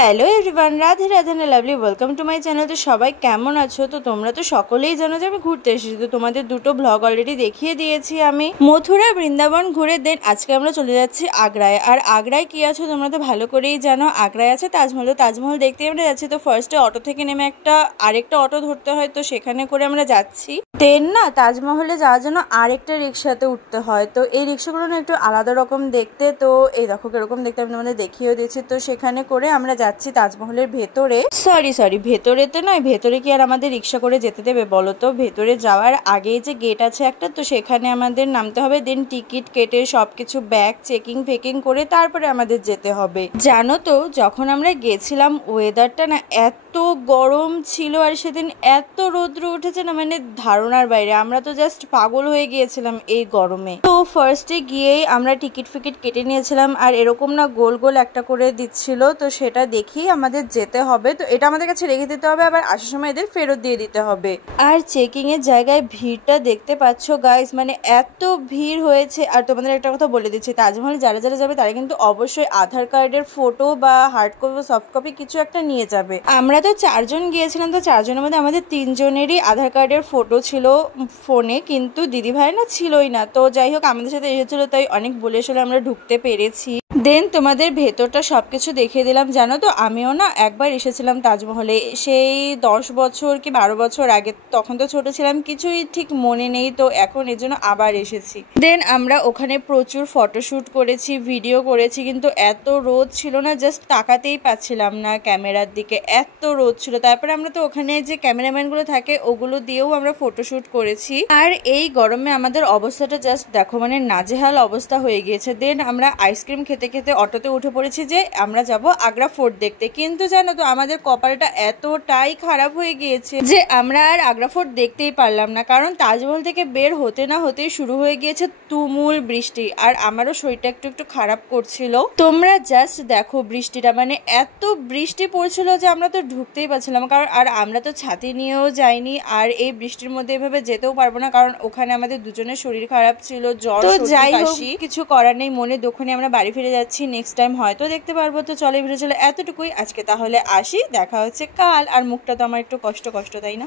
Hello everyone, Radhe Radhe lovely, welcome to my channel. তো সবাই কেমন আছো? তো তোমরা তো সকলেই জানো যে আমি ঘুরতে এসেছি। তো তোমাদের দুটো ব্লগ অলরেডি দেখিয়ে দিয়েছি আমি। মথুরা বৃন্দাবন ঘুরে দেন আজকে আমরা চলে যাচ্ছি আগ্রায়। আর আগ্রায় কি আছে তোমরা তো ভালো করেই জানো, আগ্রায় আছে তাজমহল। তো তাজমহল দেখতে আমরা যাচ্ছি। তো ফার্স্টে অটো থেকে নেমে আরেকটা অটো ধরতে হয়, তো সেখানে করে আমরা যাচ্ছি। দেন না তাজমহলে যাওয়ার জন্য আরেকটা রিক্সাতে উঠতে হয়। তো এই রিক্সাগুলো না একটু আলাদা রকম দেখতে। তো এই দেখো কিরকম দেখতে আমি তোমাদের দেখিয়েও দিয়েছি। তো সেখানে করে আমরা যাচ্ছি তাজমহলের ভেতরে। সরি ভেতরে তো নয়, ভেতরে কি আর আমাদের রিক্সা করে যেতে দেবে বলো তো? ভেতরে যাওয়ার আগেই যে গেট আছে একটা, তো সেখানে আমাদের নামতে হবে। দেন টিকিট কেটে সবকিছু ব্যাগ চেকিং ফেকিং করে তারপরে আমাদের যেতে হবে। জানো তো যখন আমরা গেছিলাম ওয়েদারটা না এত গরম ছিল, আর সেদিন এত রৌদ্র উঠেছে না, মানে ধারণার বাইরে। আমরা তো জাস্ট পাগল হয়ে গিয়েছিলাম এই গরমে। তো ফার্স্টে গিয়েই আমরা টিকিট ফিকিট কেটে নিয়েছিলাম, আর এরকম না গোল গোল একটা করে দিচ্ছিল, তো সেটা দেখেই আমাদের যেতে হবে। তো এটা আমাদের কাছে রেখে দিতে হবে, আবার আসার সময় এদের ফেরত দিয়ে দিতে হবে। আর চেকিং এর জায়গায় ভিড়টা দেখতে পাচ্ছ গাইস, মানে এত ভিড় হয়েছে। আর তোমাদের একটা কথা বলে দিচ্ছি, তাজমহল যারা যারা যাবে তারা কিন্তু অবশ্যই আধার কার্ডের ফটো বা হার্ড কপি বা সফট কপি কিছু একটা নিয়ে যাবে। আমরা তো 4 জন গিয়েছিলাম, তো 4 জনের মধ্যে আমাদের 3 জনেরই আধার কার্ডের ফটো ছিল ফোনে, কিন্তু দিদি ভাই না ছিলই না। তো যাই হোক আমাদের সাথে এসেছিল, তাই অনেক বলে শুনে আমরা ঢুকতে পেরেছি। দেন তোমাদের ভেতরটা সবকিছু দেখিয়ে দিলাম। জানো তো আমিও না একবার এসেছিলাম তাজমহলে, সেই 10 বছর কি 12 বছর আগে। তখন তো ছোট ছিলাম, কিছুই ঠিক মনে নেই। তো এখন এর জন্য আবার এসেছি। দেন আমরা ওখানে প্রচুর ফটোশুট করেছি, ভিডিও করেছি, কিন্তু এত রোদ ছিল না, জাস্ট তাকাতেই পাচ্ছিলাম না ক্যামেরার দিকে, এত রোদ ছিল। তারপরে আমরা তো ওখানে যে ক্যামেরাম্যানগুলো থাকে ওগুলো দিয়েও আমরা ফটোশুট করেছি। আর এই গরমে আমাদের অবস্থাটা জাস্ট দেখো, মানে নাজেহাল অবস্থা হয়ে গিয়েছে। দেন আমরা আইসক্রিম খেতে খেতে অটোতে উঠে পড়েছি যে আমরা যাব আগ্রা ফোর্ট দেখতে। কিন্তু জানো তো আমাদের কপালটা এতটাই খারাপ হয়ে গিয়েছে যে আমরা আর আগ্রা ফোর্ট দেখতেই পারলাম না, কারণ তাজমহল থেকে বের হতে না হতেই শুরু হয়ে গিয়েছে তুমুল বৃষ্টি। আর আমারও শরীরটা একটু একটু খারাপ করছিল। তোমরা জাস্ট দেখো বৃষ্টিটা, মানে এত বৃষ্টি পড়ছিল যে আমরা তো ঢুকতেই পারছিলাম। কারণ আর আমরা তো ছাতি নিয়েও যাইনি, আর এই বৃষ্টির মধ্যে এভাবে যেতেও পারবো না, কারণ ওখানে আমাদের দুজনের শরীর খারাপ ছিল, জ্বর যাই হোক কিছু করার নেই। মনে দুঃখে আমরা বাড়ি ফিরে যাচ্ছি, নেক্সট টাইম হয়তো দেখতে পারবো। তো চলো ভিডিও চলে এতটুকুই আজকে, তাহলে আসি, দেখা হচ্ছে কাল। আর মুখটা তো আমার একটু কষ্ট তাই না?